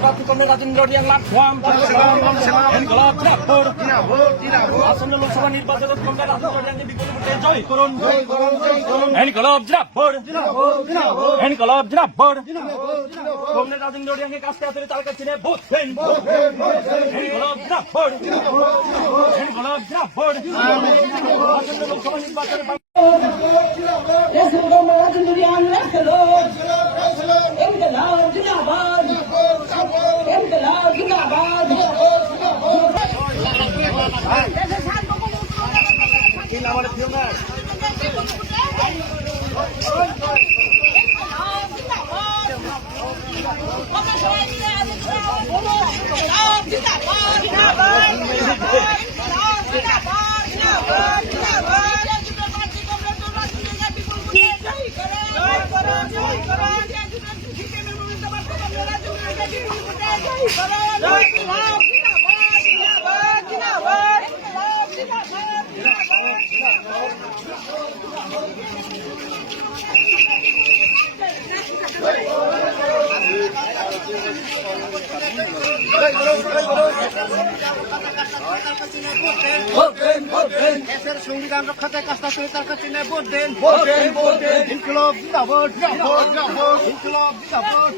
প্রার্থী কর্মী রাজেন্দ্র রিয়াং লাখওয়াম ইনকলাব জিন্দাবাদ। আসন্ন লোকসভা নির্বাচনের কর্মী রাজেন্দ্র রিয়াংকে বিপুল ভোটে জয় করুন। ইনকলাব জিন্দাবাদ। ইনকলাব জিন্দাবাদ। কর্মী রাজেন্দ্র রিয়াংকে কাছে হাতে তার কাছে নিয়ে ভোট দেন। ইনকলাব জিন্দাবাদ। ইনকলাব জিন্দাবাদ। আসন্ন লোকসভা নির্বাচনে দেশের সংবিধান রক্ষাতে কাজটা করে তার কাছে ভোট দেন। ইনকলাব জিন্দাবাদ। ইনকলাব জিন্দাবাদ।